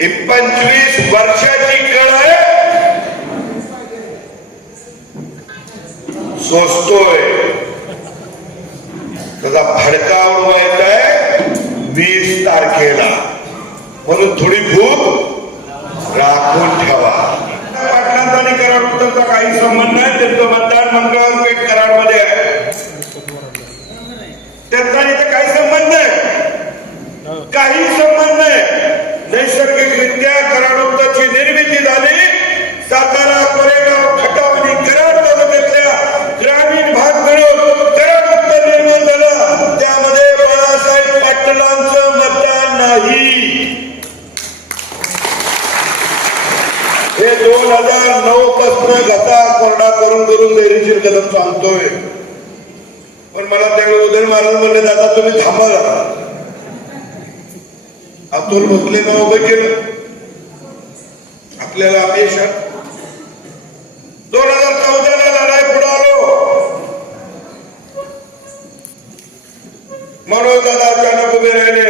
ही पंचवीस वर्षाची कळ आहे. सोचतोय त्याचा फडका उडवायचा आहे वीस तारखेला. म्हणून थोडी भूक राखून ठेवा. पाटलांचा आणि कराडचा काही संबंध नाही त्यांचं मतदान मंगळवार पेठ कराडमध्ये आहे. त्यांचा इथे काही संबंध नाही काही संबंध नाही नैसर्गिकरित्या कराडोक्ताची निर्मिती झाली. अब्दुल भोसलेनं उभं केलं. आपल्याला अपयश आहे. दोन हजार चौदाला लढाई पुढे आलो मनोज दादा अचानक उभे राहिले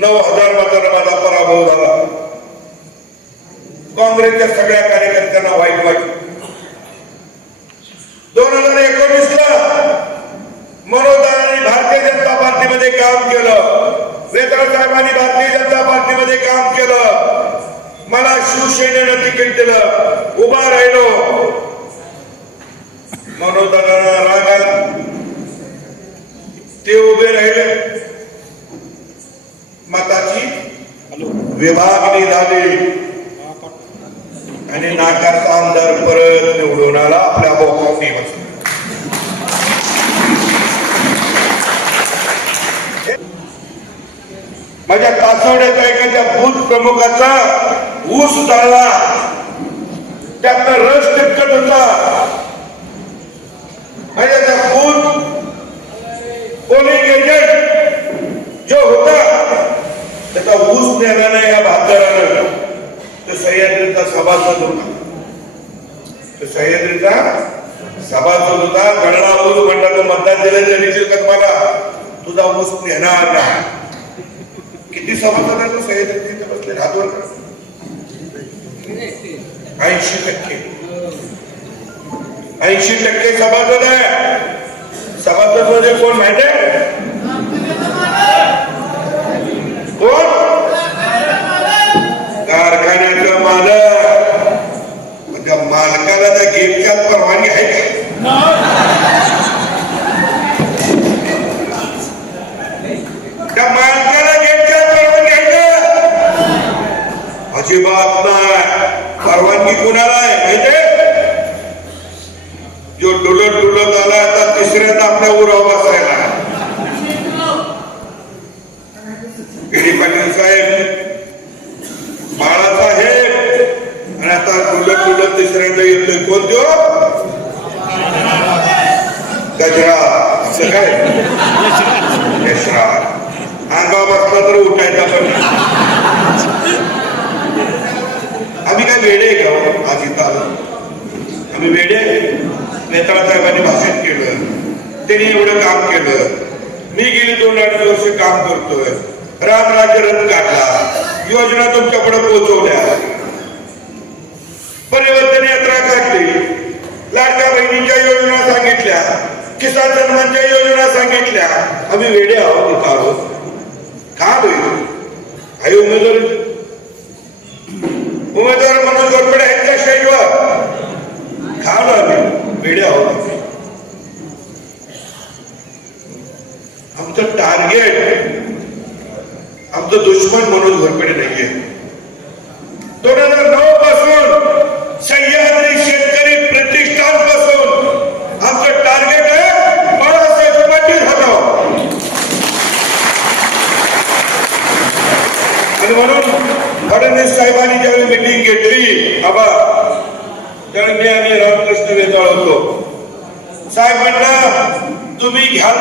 नऊ हजार मतांना माझा पराभव झाला काँग्रेसच्या सगळ्या कार्यकर्त्यांना वाईट वाईट दोन हजार एकोणीस ला मनोदारांनी भारतीय जनता पार्टीमध्ये काम केलं वेतरा साहेबांनी भारतीय जनता पार्टीमध्ये काम केलं मला शिवसेनेनं तिकीट दिलं उभा राहिलो मनोदारांना राग आला ते उभे राहिले. मताची विभागणी झाली. आणि नाकारचा आमदार परत निवडून आला आपल्या बोकांनी माझ्या कासवड्याचा एखाद्या बूथ प्रमुखाचा ऊस तळला त्यातनं रस टिपकत होता. माझ्या पोलिंग एजंट जो होता त्याचा ऊस नेण्यानं नाही या भागदारानं तो सह्याद्रीचा सभासद होता. तो सह्याद्रीचा सभासद होता. गणना ऊस म्हणला तो मतदान दिलं तरी निश्चित मला तुझा ऊस नेणार नाही? किती सभासद आहे तो सह्याद्री? बसले हातवर ऐंशी टक्के. ऐंशी टक्के सभासद आहे. सभासद म्हणजे कोण माहिती आहे कोण कारखान्याचा मालक मग त्या मालकाला त्या गेटच्यात परवानगी आहे का त्या मालकाला गेटच्या परवानगी आहे का अजिबात नाही परवानगी कुणाला आहे माहितीये जो डुलत डुलत आला आता तिसऱ्यांदा आपल्या उराव बसायला पिढी पाटील साहेब बाळासाहेब आणि आता डुलत डुलत तिसऱ्यांदा येतोय गजरा काय? यशराज अंगावर बसला तर उठायचा पण आम्ही काय वेडे का हो? आज इथं आलो. आम्ही वेडे आहे? नेताळा साहेबांनी भाषण केलं. त्यांनी एवढं काम केलं. मी गेली दोन अडीच वर्ष काम करतोय. रामराज्य रथ काढला. योजना तुमच्याकडे पोहोचवल्या.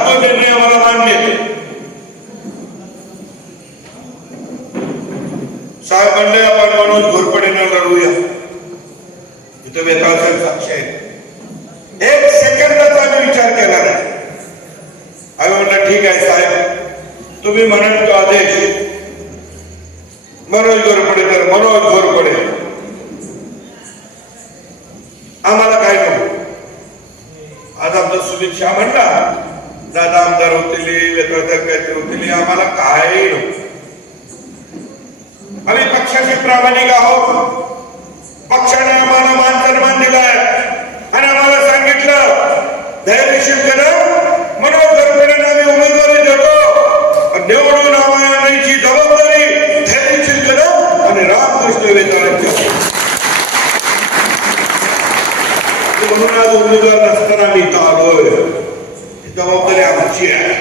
तो निर्णय मला मान्य आहे. साहेब म्हणले आपण मनोज घोरपडेनं लढूया इथं वेताळ साहेब साक्षी एक सेकंदाचा आम्ही विचार केला नाही आम्ही म्हणलं ठीक आहे साहेब तुम्ही म्हणाल तो आदेश मनोज घोरपडे तर मनोज घोरपडे आम्हाला काय नको आज आमचा सुनील शाह म्हणला दादा आमदार होतील काहीतरी होतील आम्हाला काय नव्हतं आम्ही पक्षाचे प्रामाणिक आहोत. पक्षाने आम्हाला मान सन्मान दिलाय. आणि आम्हाला सांगितलं धैर्यशील करा मनोज घरपड्यांना आम्ही उमेदवारी देतो निवडून आणायची जबाबदारी धैर्यशील करा आणि रामकृष्ण वेताळांची म्हणून आज उमेदवार नसताना मी इथं आलोय ही जबाबदारी आमची आहे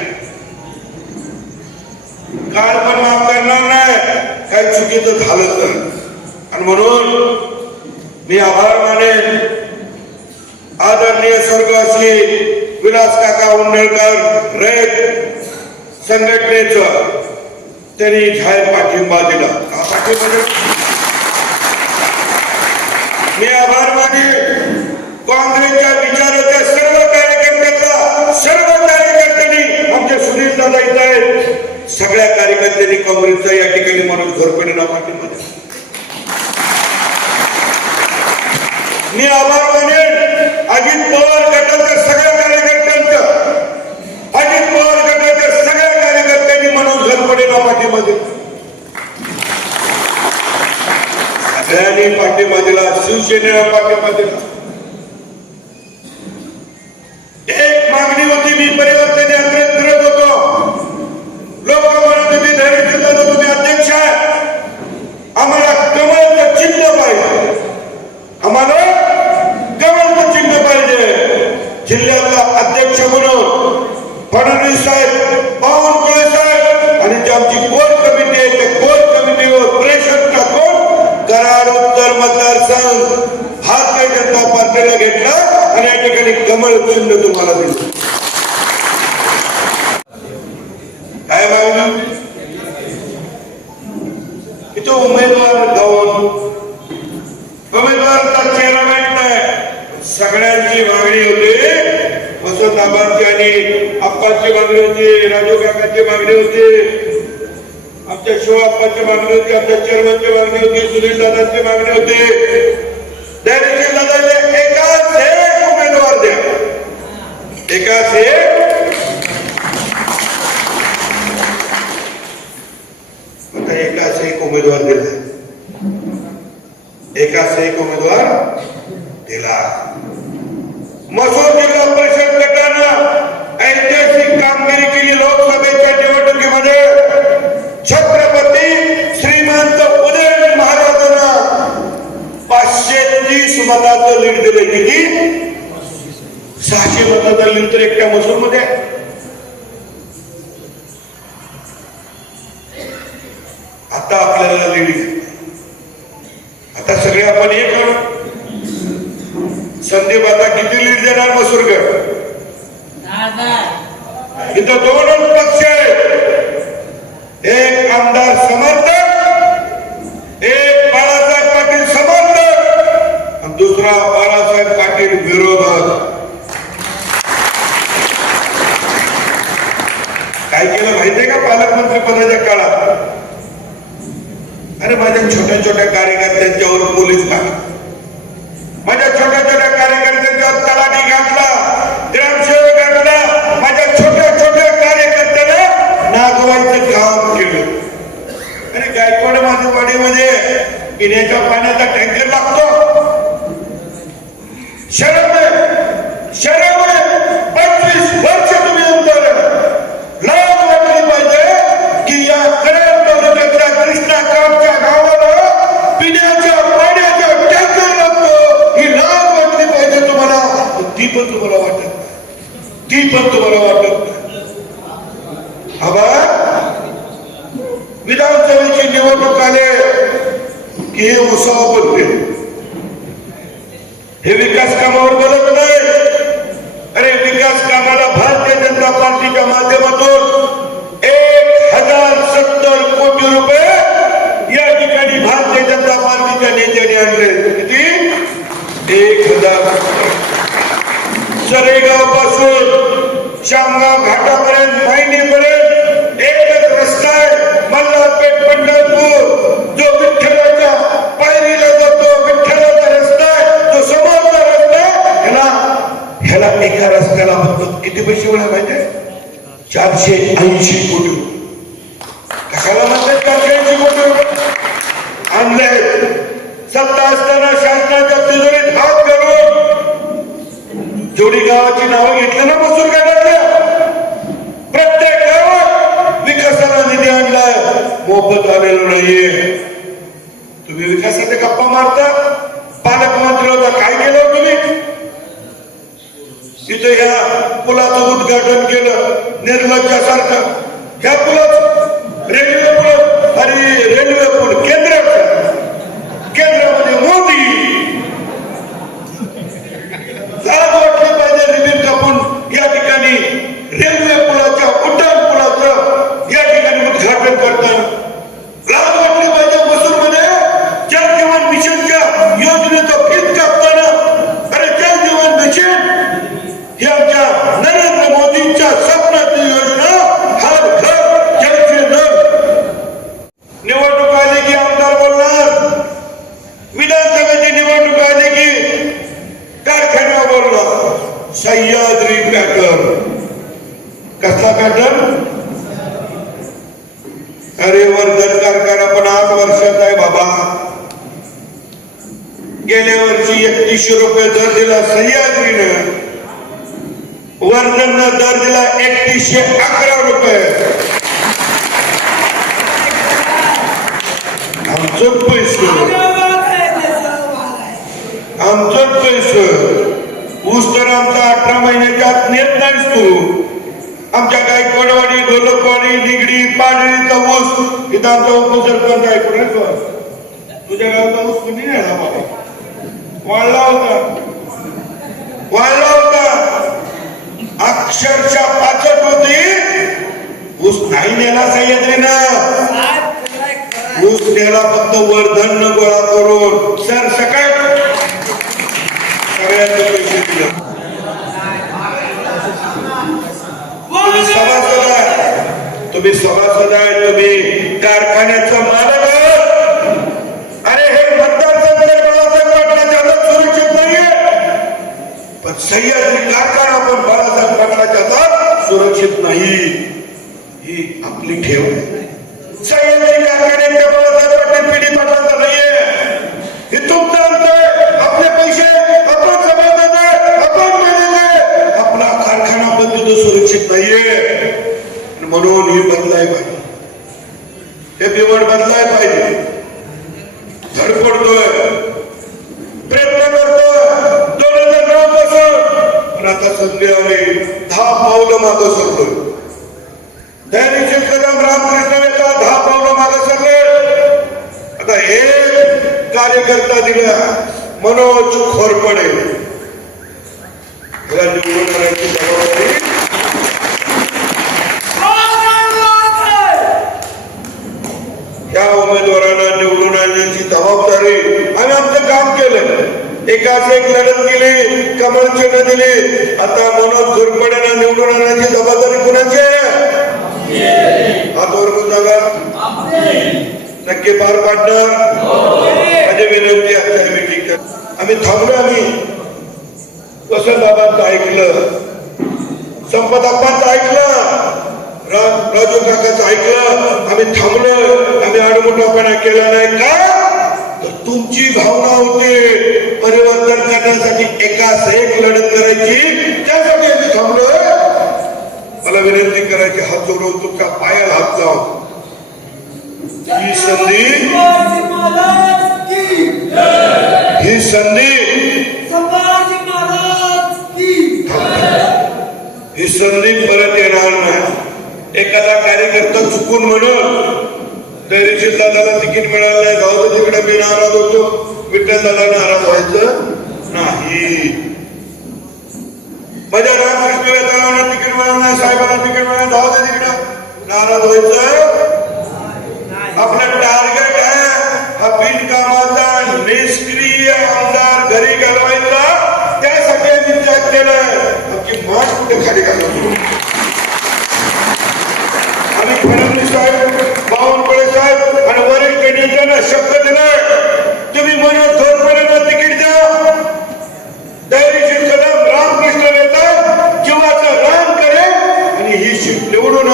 काल पण माफ करणार नाही काही चुकीचं झालं तर आणि म्हणून मी आभार मानेन आदरणीय स्वर्गवासी विलास काका उंडळकर रयत संघटनेचं त्यांनी जाहीर पाठिंबा दिला. का पाठिंबा मी आभार मानेन काँग्रेसच्या विचाराच्या सर्व कार्यकर्त्याचा सर्व कार्यकर्त्यांनी आमचे सुनील दादा इथं आहेत सगळ्या कार्यकर्त्यांनी काँग्रेसचा या ठिकाणी मनोज घोरपडेला पाठिंबा दिला. मी आभार मानेन अजित पवार गटाच्या मनोज घोरपडेला पाठिंबा दिला सगळ्यांनी पाठिंबा दिला शिवसेनेला पाठिंबा दिला चिन्ह तुम्हाला दिलं काय मागणं इथं उमेदवार जाऊन उमेदवाराचा चेहरा नाही सगळ्यांची मागणी होती वसंत आबांची आणि अप्पाची मागणी होती राजू काकांची मागणी होती आमच्या शिवाप्पाची मागणी होती आमच्या चेअरमनची मागणी होती सुनील दादांची मागणी होती एकाच एक उमेदवार दिला. मसूर जिल्हा परिषद गटानं ऐतिहासिक कामगिरी केली लोकसभेच्या निवडणुकीमध्ये. छत्रपती श्रीमंत उदय महाराजांना पाचशे तीस मताचं लीड दिले किती सहाशे मताचं लीड तर एकट्या मसूरमध्ये आता आपल्याला लीड आता सगळे आपण एक आहोत. संदीप आता किती लीड देणार मसूरकर इथं दोनच पक्ष आहेत. एक आमदार समर्थक एक बाळासाहेब पाटील समर्थक आणि दुसरा बाळासाहेब पाटील विरोधक. काय केलं माहितीये का पालकमंत्री पदाच्या काळात? अरे माझ्या छोट्या छोट्या कार्यकर्त्यांच्यावर पोलीस घातला माझ्या छोट्या छोट्या तलाठी घातला माझ्या छोट्या छोट्या कार्यकर्त्याला नागवायचं काम केलं. अरे गायकवाड माझवाडीमध्ये पिण्याच्या पाण्याचा टँकर लागतो. शरम शरम आहे पंचवीस वर्ष आणले किती? एक हजार. सरेगावपासून शामगाव घाटापर्यंत महिनीपर्यंत एकच रस्ता आहे. मल्हारपेठ पंढरपूर. जो विठ्ठलाच्या पायरीला जातो विठ्ठलाचा रस्ता आहे. तो समोरचा रस्ता ह्याला ह्याला एका रस्त्याला म्हणतो किती पैसे मिळाले पाहिजे चारशे ऐंशी कोटी. गावाची नावं घेतली ना मसूर गटातल्या? प्रत्येक गावात विकासाला निधी आणलाय. मोफत आलेलो नाहीये. तुम्ही विकासाच्या गप्पा मारता. पालकमंत्री होता काय केलं हो तुम्ही? तिथे ह्या पुलाचं उद्घाटन केलं. निर्लज्जासारखं. ह्या पुलाचं रेल्वे पॅटर्न. कसला पॅटर्न? अरे वर्धन कारखाना पण आठ वर्षाचा आहे बाबा. गेल्या वर्षी एकतीसशे रुपये दर दिला सह्याद्रीनं. वर्धननं दर दिला एकतीसशे अकरा रुपये. आमचं पैसे. आमचं पैसे. तर आमचा अठरा महिन्याच्या आत नेत नाहीस तू. आमच्या गायकवाडवाडी ढोलकवाडी निगडी पाडळीचा ऊस इथं आमचा उपसरपंच आहे. तो? तुझ्या गावचा ऊस कुणी नेला मला वाढला होता. वाढला होता. अक्षरशः पाचट होती. ऊस नाही नेला सह्याद्रीनं. ऊस नेला फक्त वर्धन गोळा करून. सर सकाळ सगळ्यांचे पैसे दिले सभासद आहे. तुम्ही सभासद आहे तुम्ही मालक अरे हे मतदारसंघ बाळासाहेब पाटलाच्या हातात सुरक्षित नाहीये पण सह्याद्री कारखाना पण बाळासाहेब पाटलाच्या हातात सुरक्षित नाही. ही आपली ठेव. आहे सह्याद्री म्हणून ही बदलाय पाहिजे. हे बिवड बदलाय पाहिजे. धडपडतोय प्रयत्न करतोय दोन हजार नऊ पासून पण आता संधी आली दहा पावलं मागं सरतोय दयानिशील कदम रामकृष्ण नेता दहा पावलं मागं सरले आता एक कार्यकर्ता दिला मनोज खोरपडे याला निवडून आणायची जबाबदारी त्या उमेदवारांना निवडून आणण्याची जबाबदारी आम्ही आमचं काम केलं एकाच एक लढत दिली कमळ चिन्ह दिली. आता मनोज घोरपडेला निवडून आणण्याची जबाबदारी कुणाची आहे? हात वर जागा नक्की पार पाडणार? माझी विनंती आजच्या मीटिंग आम्ही थांबलो आम्ही. कसं बाबांचं ऐकलं. संपत ऐकलं. राजू काकाचं ऐकलं. आम्ही थांबलो. आम्ही आडमोठापणा केला नाही. का तुमची भावना होती. परिवर्तन करण्यासाठी एकाच एक लढत करायची. त्यासाठी आम्ही थांबलोय. मला विनंती करायची हात जोडून तुमच्या पायाला हात लावून ही संधी ही संधी ही संधी परत येणार नाही. एखादा कार्यकर्ता चुकून म्हणून तैरीशील दादाला तिकीट मिळालं नाही जाऊ तिकडे मी नाराज होतो. विठ्ठल दादा नाराज व्हायचं नाही. माझ्या रामकृष्ण वेताळांना तिकीट मिळालं नाही साहेबांना तिकीट मिळालं जाऊ दे तिकडं नाराज व्हायचं आपलं टार्गेट आहे हा बिनकामाचा निष्क्रिय आमदार घरी घालवायचा त्यासाठी आम्ही त्याग केलाय आमची मान कुठे खाली घालवतो आणि फडणवीस साहेब बावनकुळे साहेब आणि वरिष्ठ नेत्यांना शब्द दिलाय तुम्ही मनोज धोरपडेला तिकीट द्या धैर्यशील कदम रामकृष्ण नेता जीवाचं राम करेल आणि ही सीट निवडून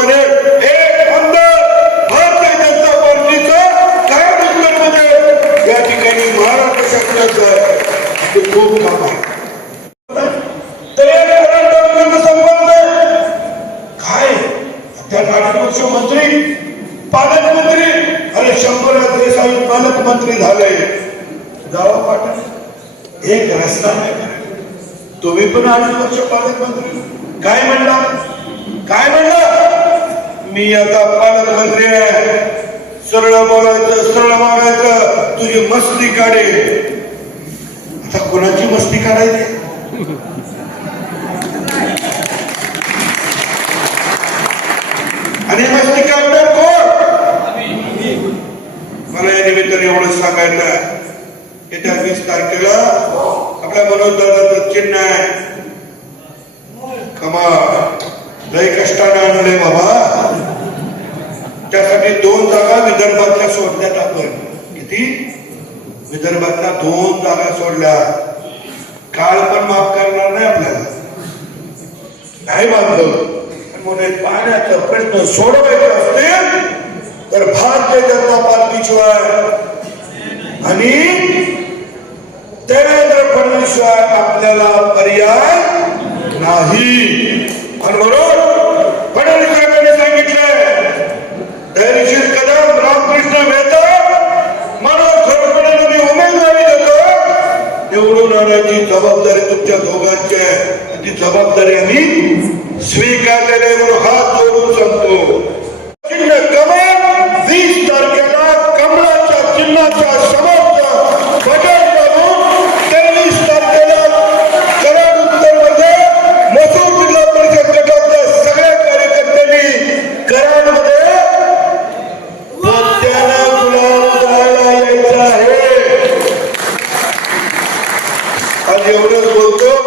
देसाई पालकमंत्री झाले जावा पाटील एक रस्ता नाही करायचा. तुम्ही पण अडीच वर्ष पालकमंत्री काय म्हणला काय म्हणला मी आता पालकमंत्री आहे सरळ बोलायचं सरळ मागायचं तुझी मस्ती काढे आता कोणाची मस्ती काढायची? आणि मस्ती काढणार कोण? मला या निमित्ताने एवढं सांगायचं येत्या वीस तारखेला आपल्या मनोज दादाचं चिन्ह आहे. कमाल. लय कष्टाने आणले बाबा. त्यासाठी दोन जागा विदर्भातल्या सोडल्यात आपण. किती? विदर्भातल्या दोन जागा सोडल्या. काळ पण माफ करणार नाही आपल्याला. नाही बांधलं. म्हणून पाण्याचा प्रश्न सोडवायचा असतील तर भारतीय जनता पार्टीशिवाय आणि देवेंद्र फडणवीस शिवाय आपल्याला पर्याय नाही. आणि म्हणून फडणवीस धैर्यशील कदम रामकृष्ण मेहता मनोज खडकडेंना मी उमेदवारी देतो निवडून आणण्याची जबाबदारी तुमच्या दोघांची आहे. ती जबाबदारी आम्ही स्वीकारलेले म्हणून हात जोडून सांगतो.